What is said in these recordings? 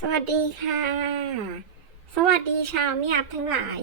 สวัสดีค่ะ สวัสดีชาวมิยับทั้งหลาย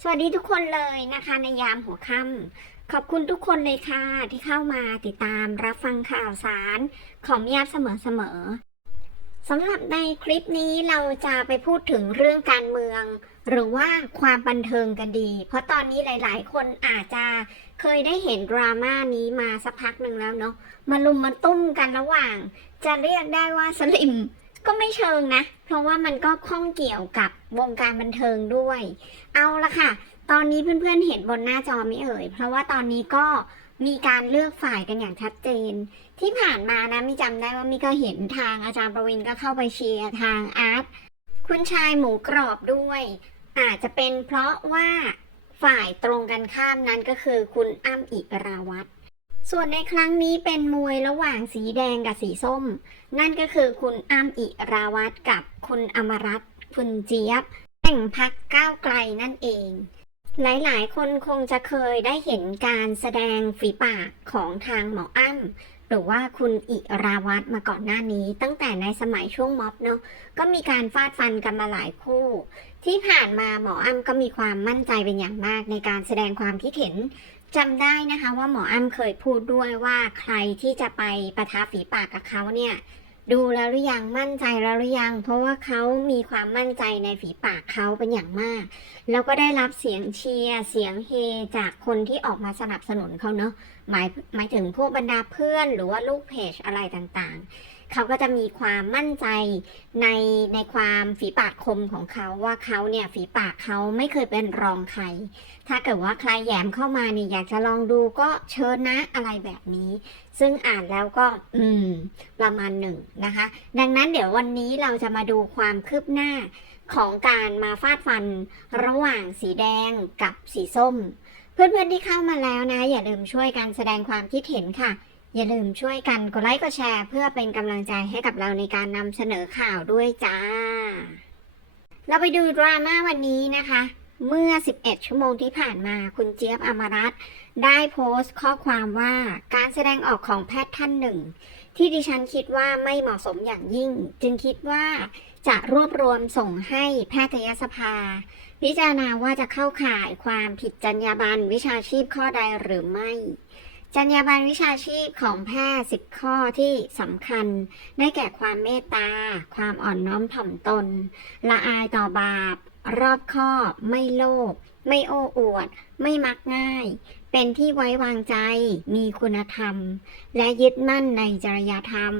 สวัสดีทุกคนเลยนะคะ ในยามหัวค่ำขอบคุณทุกคนเลยค่ะ ที่เข้ามาติดตามรับฟังข่าวสารของมิยับเสมอๆสำหรับในคลิปนี้เราจะไปพูดถึงเรื่องการเมือง หรือว่าความบันเทิงกันดี เพราะตอนนี้หลาย ๆ คนอาจจะเคยได้เห็นดราม่านี้มาสักพักหนึ่งแล้วเนาะมาลุมมาตุ้มกันระหว่าง จะเรียกได้ว่าสลิม ก็ไม่เชิงนะ เพราะว่ามันก็ข้องเกี่ยวกับวงการบันเทิงด้วย เอาละค่ะ ตอนนี้เพื่อนๆเห็นบนหน้าจอไม่เอ่ย เพราะว่าตอนนี้ก็มีการเลือกฝ่ายกันอย่างชัดเจน ที่ผ่านมานะมีจำได้ว่ามีก็เห็นทางอาจารย์ประวินก็เข้าไปเชียร์ทางอาร์ตคุณชายหมูกรอบด้วย อาจจะเป็นเพราะว่าฝ่ายตรงกันข้ามนั้นก็คือคุณอ้ำอิราวัตร ส่วนในครั้งนี้เป็นมวยระหว่างสีแดงกับสีส้ม นั่นก็คือคุณอ้ำอิราวัตรกับคุณอมรัตน์คุณเจี๊ยบแห่งพักก้าวไกลนั่นเอง หลายๆ คนคงจะเคยได้เห็นการแสดงฝีปากของทางหมออ้ำหรือว่าคุณอิราวัตรมาก่อนหน้านี้ ตั้งแต่ในสมัยช่วงม็อบเนาะก็มีการฟาดฟันกันมาหลายคู่ ที่ผ่านมาหมออ้ำก็มีความมั่นใจเป็นอย่างมากในการแสดงความคิดเห็น จำได้นะคะว่าหมออ้ำเคยพูดด้วยว่าใครที่จะไปประทาฝีปากกับเขาเนี่ย ดูแล้วหรือยังมั่นใจแล้วหรือยัง เพราะว่าเขามีความมั่นใจในฝีปากเขาเป็นอย่างมาก แล้วก็ได้รับเสียงเชียร์เสียงเฮจากคนที่ออกมาสนับสนุนเขาเนาะหมายหมายถึงพวกบรรดาเพื่อนหรือว่าลูกเพจอะไรต่างๆ เขาก็จะมีความมั่นใจในในความฝีปากคมของเขาว่าเขาเนี่ยฝีปากเขาไม่เคยเป็นรองใคร ถ้าเกิดว่าใครแยมเข้ามานี่อยากจะลองดูก็เชิญนะอะไรแบบนี้ ซึ่งอ่านแล้วก็อืมประมาณหนึ่งนะคะ ดังนั้นเดี๋ยววันนี้เราจะมาดูความคืบหน้าของการมาฟาดฟันระหว่างสีแดงกับสีส้ม เพื่อนๆที่เข้ามาแล้วนะ อย่าลืมช่วยกันแสดงความคิดเห็นค่ะ อย่าลืมช่วยกันกดไลค์กดแชร์ เพื่อเป็นกำลังใจให้กับเราในการนำเสนอข่าวด้วยจ้า เราไปดูดราม่าวันนี้นะคะ เมื่อ 11 ชั่วโมงที่ผ่านมาคุณเจี๊ยบอมรัตได้โพสต์ข้อความว่าการแสดงออกของแพทย์ท่านหนึ่ง ที่ดิฉันคิดว่าไม่เหมาะสมอย่างยิ่ง จึงคิดว่าจะรวบรวมส่งให้แพทยสภา พิจารณาว่าจะเข้าข่ายความผิดจรรยาบรรณวิชาชีพข้อใดหรือไม่ จรรยาบรรณวิชาชีพของแพทย์สิบข้อที่สำคัญ ได้แก่ความเมตตา ความอ่อนน้อมถ่อมตน ละอายต่อบาป รอบคอบ ไม่โลภ ไม่โอ้อวด ไม่มักง่าย เป็นที่ไว้วางใจ มีคุณธรรม และยึดมั่นในจริยธรรม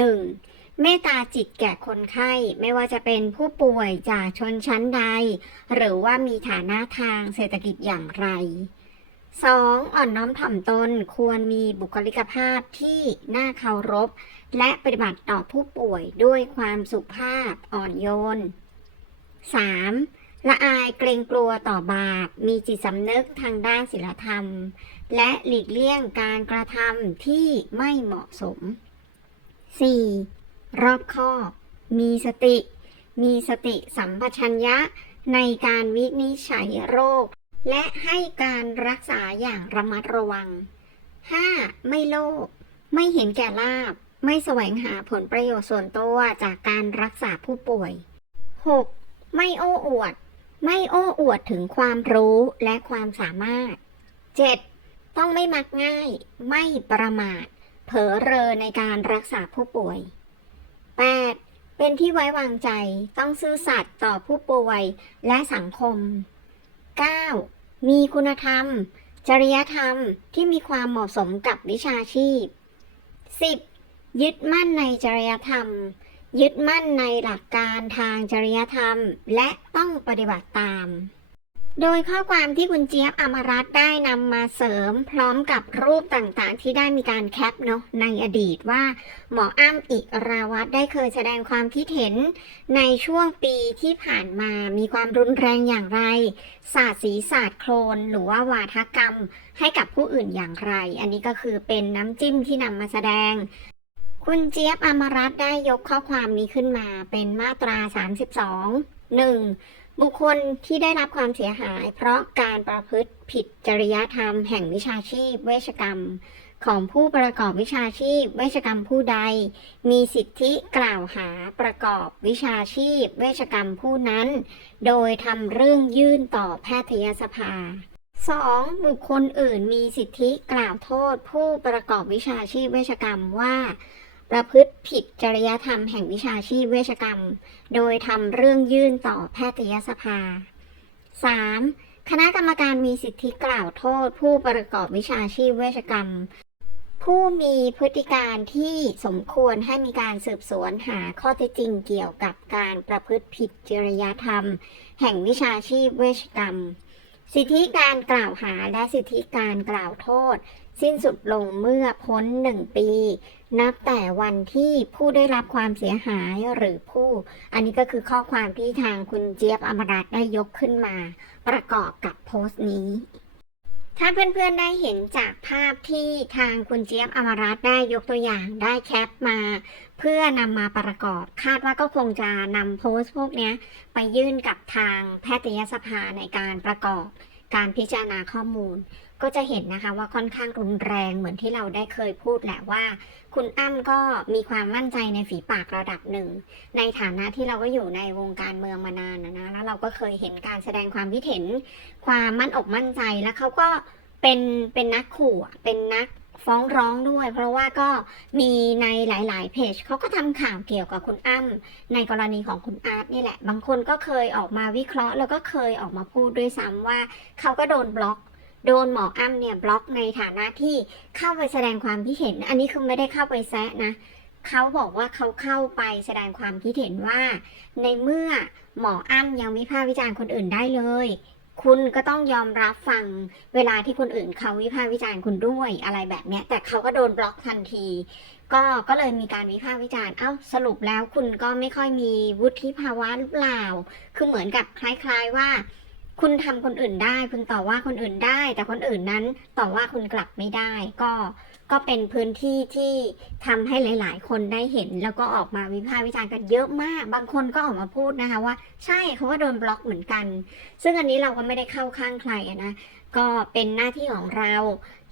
1. เมตตาจิตแก่คนไข้ ไม่ว่าจะเป็นผู้ป่วยจากชนชั้นใด หรือว่ามีฐานะทางเศรษฐกิจอย่างไร 2. อ่อนน้อมถ่อมตนควรมีบุคลิกภาพที่น่าเคารพ และปฏิบัติต่อผู้ป่วยด้วยความสุภาพอ่อนโยน 3. ละอายเกรงกลัวต่อบาป มีจิตสำนึกทางด้านศีลธรรม และหลีกเลี่ยงการกระทำที่ไม่เหมาะสม 4. รอบคอบ มีสติ มีสติสัมปชัญญะในการวินิจฉัยโรค และให้การรักษาอย่างระมัดระวัง 5. ไม่โลภไม่เห็นแก่ลาบ ไม่แสวงหาผลประโยชน์ส่วนตัวจากการรักษาผู้ป่วย 6. ไม่โอ้อวด ไม่โอ้อวดถึงความรู้และความสามารถ 7. ต้องไม่มักง่าย ไม่ประมาท เผลอเรอในการรักษาผู้ป่วย 8. เป็นที่ไว้วางใจต้องซื่อสัตย์ต่อผู้ป่วยและสังคม 9. มีคุณธรรม จริยธรรมที่มีความเหมาะสมกับวิชาชีพ 10. ยึดมั่นในจริยธรรม ยึดมั่นในหลักการทางจริยธรรม และต้องปฏิบัติตาม โดยข้อความที่คุณเจี๊ยบอมรัตได้นำมาเสริมพร้อมกับรูปต่างๆ ที่ได้มีการแคปเนาะในอดีตว่า หมออ้ำอิราวัตได้เคยแสดงความคิดเห็น ในช่วงปีที่ผ่านมามีความรุนแรงอย่างไร ศาสตร์สีศาสตร์โคลน หรือว่าวาทกรรมให้กับผู้อื่นอย่างไร อันนี้ก็คือเป็นน้ำจิ้มที่นำมาแสดงคุณเจี๊ยบอมรัตได้ยกข้อความนี้ขึ้นมาเป็นมาตรา 32 1. บุคคลที่ได้รับความเสียหาย เพราะการประพฤติผิดจริยธรรมแห่งวิชาชีพ เวชกรรม ของผู้ประกอบวิชาชีพ เวชกรรมผู้ใด มีสิทธิกล่าวหาประกอบวิชาชีพ เวชกรรมผู้นั้น โดยทำเรื่องยื่นต่อแพทยสภา 2. บุคคลอื่นมีสิทธิกล่าวโทษผู้ประกอบวิชาชีพเวชกรรมว่า ประพฤติผิดจริยธรรมแห่งวิชาชีพเวชกรรม โดยทำเรื่องยื่นต่อแพทยสภา 3. คณะกรรมการมีสิทธิกล่าวโทษ ผู้ประกอบวิชาชีพเวชกรรม ผู้มีพฤติการที่สมควรให้มีการสืบสวนหาข้อเท็จจริงเกี่ยวกับการประพฤติผิดจริยธรรม แห่งวิชาชีพเวชกรรม สิทธิการกล่าวหาและสิทธิการกล่าวโทษ สิ้นสุดลงเมื่อพ้นหนึ่งปี นับแต่วันที่ผู้ได้รับความเสียหายหรือผู้ อันนี้ก็คือข้อความที่ทางคุณเจี๊ยบอมรัตได้ยกขึ้นมา ประกอบกับโพสต์นี้ถ้าเพื่อนๆได้เห็นจากภาพที่ทางคุณเจี๊ยบอมรัตได้ยกตัวอย่างได้แคปมา เพื่อนำมาประกอบคาดว่าก็คงจะนำโพสต์พวกนี้ไปยื่นกับทางแพทยสภาในการประกอบการพิจารณาข้อมูล ก็จะเห็นนะคะว่าค่อนข้างรุนแรงเหมือนที่เราได้เคยพูดแหละว่า คุณอ้ำก็มีความมั่นใจในฝีปากระดับหนึ่ง ในฐานะที่เราก็อยู่ในวงการเมืองมานานนะแล้วเราก็เคยเห็นการแสดงความคิดเห็น ความมั่นอกมั่นใจแล้วเขาก็เป็นเป็นนักขู่เป็นนัก ฟ้องร้องด้วย เพราะว่าก็มีในหลาย ๆ เพจเขาก็ทำข่าวเกี่ยวกับคุณอ้ำในกรณีของคุณอาร์ตนี่แหละ บางคนก็เคยออกมาวิเคราะห์ แล้วก็เคยออกมาพูดด้วยซ้ำว่าเขาก็โดนบล็อก โดนหมออ้ำเนี่ยบล็อกในฐานะที่เข้าไปแสดงความคิดเห็น อันนี้คือไม่ได้เข้าไปแซะนะเขาบอกว่าเขาเข้าไปแสดงความคิดเห็นว่า ในเมื่อหมออ้ำยังวิพากษ์วิจารณ์คนอื่นได้เลย คุณก็ต้องยอมรับฟังเวลาที่คนอื่นเขาวิพากษ์วิจารณ์คุณด้วยอะไรแบบเนี้ย แต่เขาก็โดนบล็อกทันที ก็ก็เลยมีการวิพากษ์วิจารณ์เอ้าสรุปแล้วคุณก็ไม่ค่อยมีวุฒิภาวะหรือเปล่า คือเหมือนกับคล้ายๆว่า คุณทำคนอื่นได้ คุณต่อว่าคนอื่นได้ แต่คนอื่นนั้นต่อว่าคุณกลับไม่ได้ ก็ ก็เป็นพื้นที่ที่ทำให้หลาย ๆ คนได้เห็น แล้วก็ออกมาวิพากษ์วิจารณ์กันเยอะมาก บางคนก็ออกมาพูดนะคะว่าใช่เขาก็โดนบล็อกเหมือนกัน ซึ่งอันนี้เราก็ไม่ได้เข้าข้างใครนะก็เป็นหน้าที่ของเรา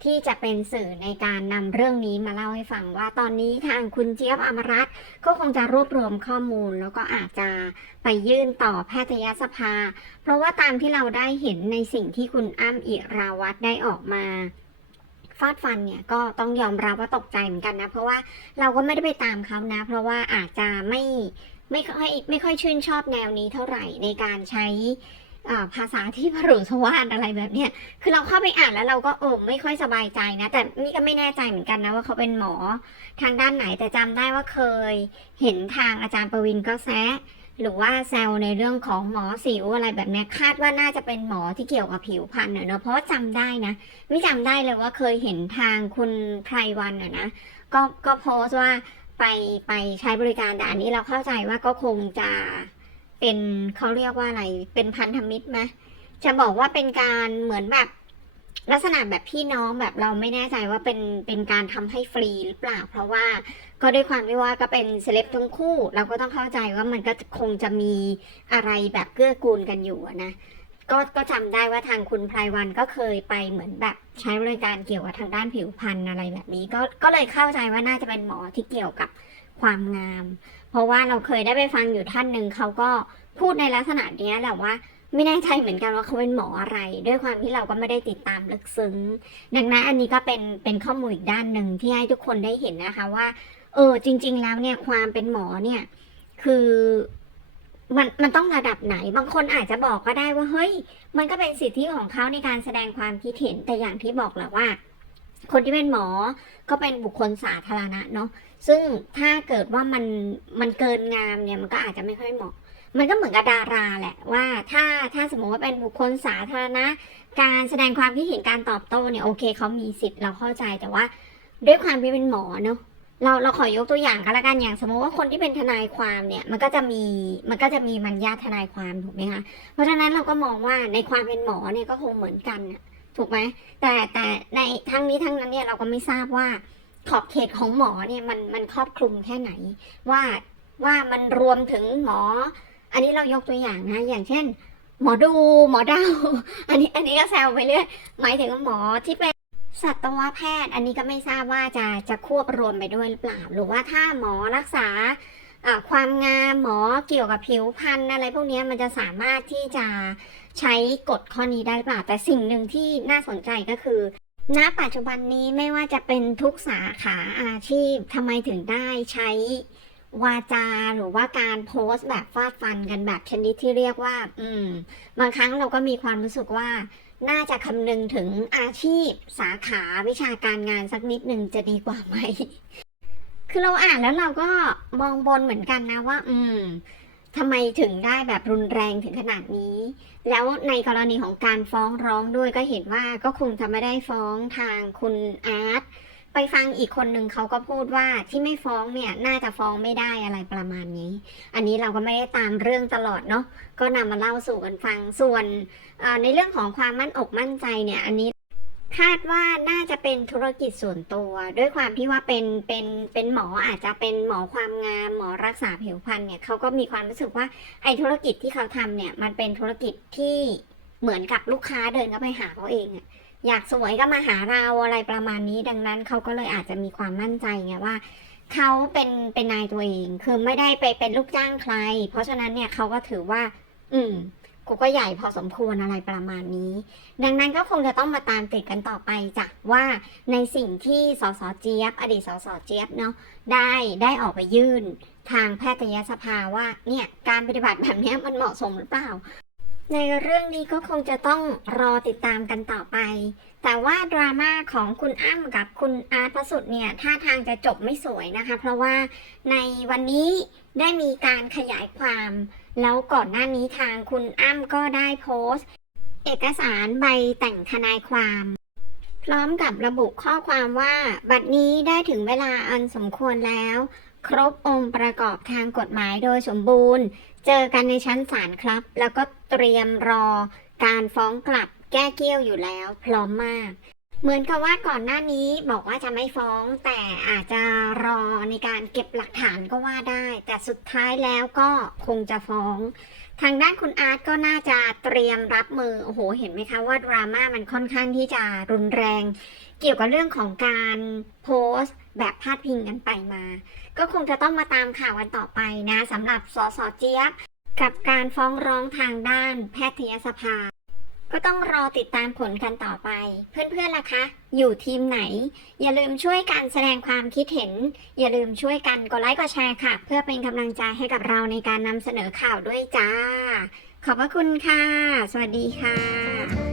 ที่จะเป็นสื่อในการนำเรื่องนี้มาเล่าให้ฟังว่าตอนนี้ทางคุณเจี๊ยบอมรัตน์ก็คงจะรวบรวมข้อมูล แล้วก็อาจจะไปยื่นต่อแพทยสภา เพราะว่าตามที่เราได้เห็นในสิ่งที่คุณอ้ำอิราวัตรได้ออกมา ฟาดฟันเนี่ยก็ต้องยอมรับว่าตกใจเหมือนกันนะ เพราะว่าเราก็ไม่ได้ไปตามเขานะ เพราะว่าอาจจะไม่ไม่ค่อยไม่ค่อยชื่นชอบแนวนี้เท่าไหร่ในการใช้อ่าภาษาที่ผรุสวาดอะไรแบบเนี้ย คือเราเข้าไปอ่านแล้วเราก็เออไม่ค่อยสบายใจนะ แต่นี่ก็ไม่แน่ใจเหมือนกันนะว่าเขาเป็นหมอทางด้านไหน แต่จำได้ว่าเคยเห็นทางอาจารย์ประวินก็แซะ หรือว่าแซวในเรื่องของหมอสิวอะไรแบบนี้คาดว่าน่าจะเป็นหมอที่เกี่ยวกับผิวพรรณเนอะเพราะว่าจำได้นะไม่จำได้เลยว่าเคยเห็นทางคุณไพรวันอะนะก็ก็โพสต์ว่าไปไปใช้บริการแต่อันนี้เราเข้าใจว่าก็คงจะเป็นเขาเรียกว่าอะไรเป็นพันธมิตรไหมจะบอกว่าเป็นการเหมือนแบบ ลักษณะแบบพี่น้องแบบเราไม่แน่ใจว่าเป็นเป็นการทำให้ฟรีหรือเปล่า เพราะว่าก็ด้วยความที่ว่าก็เป็นเซเลบทั้งคู่ เราก็ต้องเข้าใจว่ามันก็คงจะมีอะไรแบบเกื้อกูลกันอยู่นะก็ก็จำได้ว่าทางคุณไพรวันก็เคยไปเหมือนแบบใช้บริการเกี่ยวกับทางด้านผิวพรรณอะไรแบบนี้ ก็ก็เลยเข้าใจว่าน่าจะเป็นหมอที่เกี่ยวกับความงาม เพราะว่าเราเคยได้ไปฟังอยู่ท่านหนึ่งเขาก็พูดในลักษณะนี้แหละว่า ไม่แน่ใจเหมือนกันว่าเขาเป็นหมออะไร ด้วยความที่เราก็ไม่ได้ติดตามลึกซึ้ง ดังนั้นอันนี้ก็เป็นเป็นข้อมูลอีกด้านหนึ่งที่ให้ทุกคนได้เห็นนะคะว่า เออจริง ๆ แล้วเนี่ยความเป็นหมอเนี่ย คือมันมันต้องระดับไหน บางคนอาจจะบอกก็ได้ว่าเฮ้ย มันก็เป็นสิทธิของเขาในการแสดงความคิดเห็นแต่อย่างที่บอกแหละว่า คนที่เป็นหมอก็เป็นบุคคลสาธารณะเนาะซึ่งถ้าเกิดว่ามันมันเกินงามเนี่ยมันก็อาจจะไม่ค่อยเหมาะ มันก็เหมือนกับดาราแหละว่าถ้าถ้าสมมติว่าเป็นบุคคลสาธารณะ การแสดงความคิดเห็นการตอบโต้เนี่ยโอเคเขามีสิทธิ์เราเข้าใจแต่ว่า ด้วยความที่เป็นหมอเนาะเราเราขอยกตัวอย่างก็แล้วกันอย่าง สมมติว่าคนที่เป็นทนายความเนี่ยมันก็จะมีมันก็จะมีมัญญาทนายความถูกไหมคะเพราะฉะนั้นเราก็มองว่าในความเป็นหมอเนี่ยก็คงเหมือนกันถูกไหมแต่แต่ในทั้งนี้ทั้งนั้นเนี่ยเราก็ไม่ทราบว่าขอบเขตของหมอเนี่ยมันมันครอบคลุมแค่ไหน ว่าว่ามันรวมถึงหมอ อันนี้เรายกตัวอย่างนะ อย่างเช่น หมอดู หมอเดาอันนี้อันนี้ก็แซวไปเรื่อยหมายถึงหมอที่เป็นสัตวแพทย์ อันนี้ก็ไม่ทราบว่าจะจะควบรวมไปด้วยหรือเปล่า หรือว่าถ้าหมอรักษาความงามหมอเกี่ยวกับผิวพรรณอะไรพวกนี้มันจะสามารถที่จะใช้กฎข้อนี้ได้หรือเปล่า แต่สิ่งหนึ่งที่น่าสนใจก็คือณปัจจุบันนี้ไม่ว่าจะเป็นทุกสาขาอาชีพทำไมถึงได้ใช้ วาจาหรือว่าการโพสต์แบบฟาดฟันกันแบบชนิดที่เรียกว่า อืม บางครั้งเราก็มีความรู้สึกว่า น่าจะคำนึงถึงอาชีพ สาขาวิชาการงานสักนิดหนึ่งจะดีกว่าไหม คือเราอ่านแล้วเราก็มองบนเหมือนกันนะว่า อืมทำไมถึงได้แบบรุนแรงถึงขนาดนี้ แล้วในกรณีของการฟ้องร้องด้วยก็เห็นว่าก็คงจะไม่ได้ฟ้องทางคุณอาร์ต ไปฟังอีกคนหนึ่งเขาก็พูดว่าที่ไม่ฟ้องเนี่ยน่าจะฟ้องไม่ได้อะไรประมาณนี้ อันนี้เราก็ไม่ได้ตามเรื่องตลอดเนาะก็นำมาเล่าสู่กันฟังส่วนในเรื่องของความมั่นอกมั่นใจเนี่ยอันนี้คาดว่าน่าจะเป็นธุรกิจส่วนตัว ด้วยความที่ว่าเป็นเป็นเป็นหมออาจจะเป็นหมอความงามหมอรักษาผิวพรรณเนี่ยเขาก็มีความรู้สึกว่าไอ้ธุรกิจที่เขาทำเนี่ยมันเป็นธุรกิจที่เหมือนกับลูกค้าเดินเข้าไปหาเขาเองอะ อยากสวยก็มาหาเราอะไรประมาณนี้ ดังนั้นเขาก็เลยอาจจะมีความมั่นใจไงว่าเขาเป็นเป็นนายตัวเองคือไม่ได้ไปเป็นลูกจ้างใคร เพราะฉะนั้นเนี่ยเขาก็ถือว่า อืมกูก็ใหญ่พอสมควรอะไรประมาณนี้ ดังนั้นก็คงจะต้องมาตามติดกันต่อไปจ้ะว่าในสิ่งที่สสเจี๊ยบ อดีตสสเจี๊ยบเนาะได้ได้ออกไปยื่น ทางแพทยสภาว่าเนี่ยการปฏิบัติแบบนี้มันเหมาะสมหรือเปล่า ในเรื่องนี้ก็คงจะต้องรอติดตามกันต่อไป แต่ว่าดราม่าของคุณอ้ำกับคุณอาร์ตพระสุดเนี่ยท่าทางจะจบไม่สวยนะคะ เพราะว่าในวันนี้ได้มีการขยายความ แล้วก่อนหน้านี้ทางคุณอ้ำก็ได้โพสต์ เอกสารใบแต่งทนายความ พร้อมกับระบุข้อความว่า บัดนี้ได้ถึงเวลาอันสมควรแล้ว ครบองค์ประกอบทางกฎหมายโดยสมบูรณ์ เจอกันในชั้นศาลครับ แล้วก็เตรียมรอการฟ้องกลับแก้เกี้ยวอยู่แล้ว พร้อมมาก เหมือนกับว่าก่อนหน้านี้บอกว่าจะไม่ฟ้อง แต่อาจจะรอในการเก็บหลักฐานก็ว่าได้ แต่สุดท้ายแล้วก็คงจะฟ้อง ทางด้านคุณอาร์ตก็น่าจะเตรียมรับมือโอ้โหเห็นไหมคะว่าดราม่ามันค่อนข้างที่จะรุนแรง เกี่ยวกับเรื่องของการโพสต์แบบพาดพิงกันไปมา ก็คงจะต้องมาตามข่าวกันต่อไปนะสำหรับสสเจี๊ยบกับการฟ้องร้องทางด้านแพทยสภา ก็ต้องรอติดตามผลกันต่อไป เพื่อนๆล่ะคะ อยู่ทีมไหน อย่าลืมช่วยกันแสดงความคิดเห็น อย่าลืมช่วยกันกดไลค์กดแชร์ค่ะ เพื่อเป็นกำลังใจให้กับเราในการนำเสนอข่าวด้วยจ้า ขอบพระคุณค่ะ สวัสดีค่ะ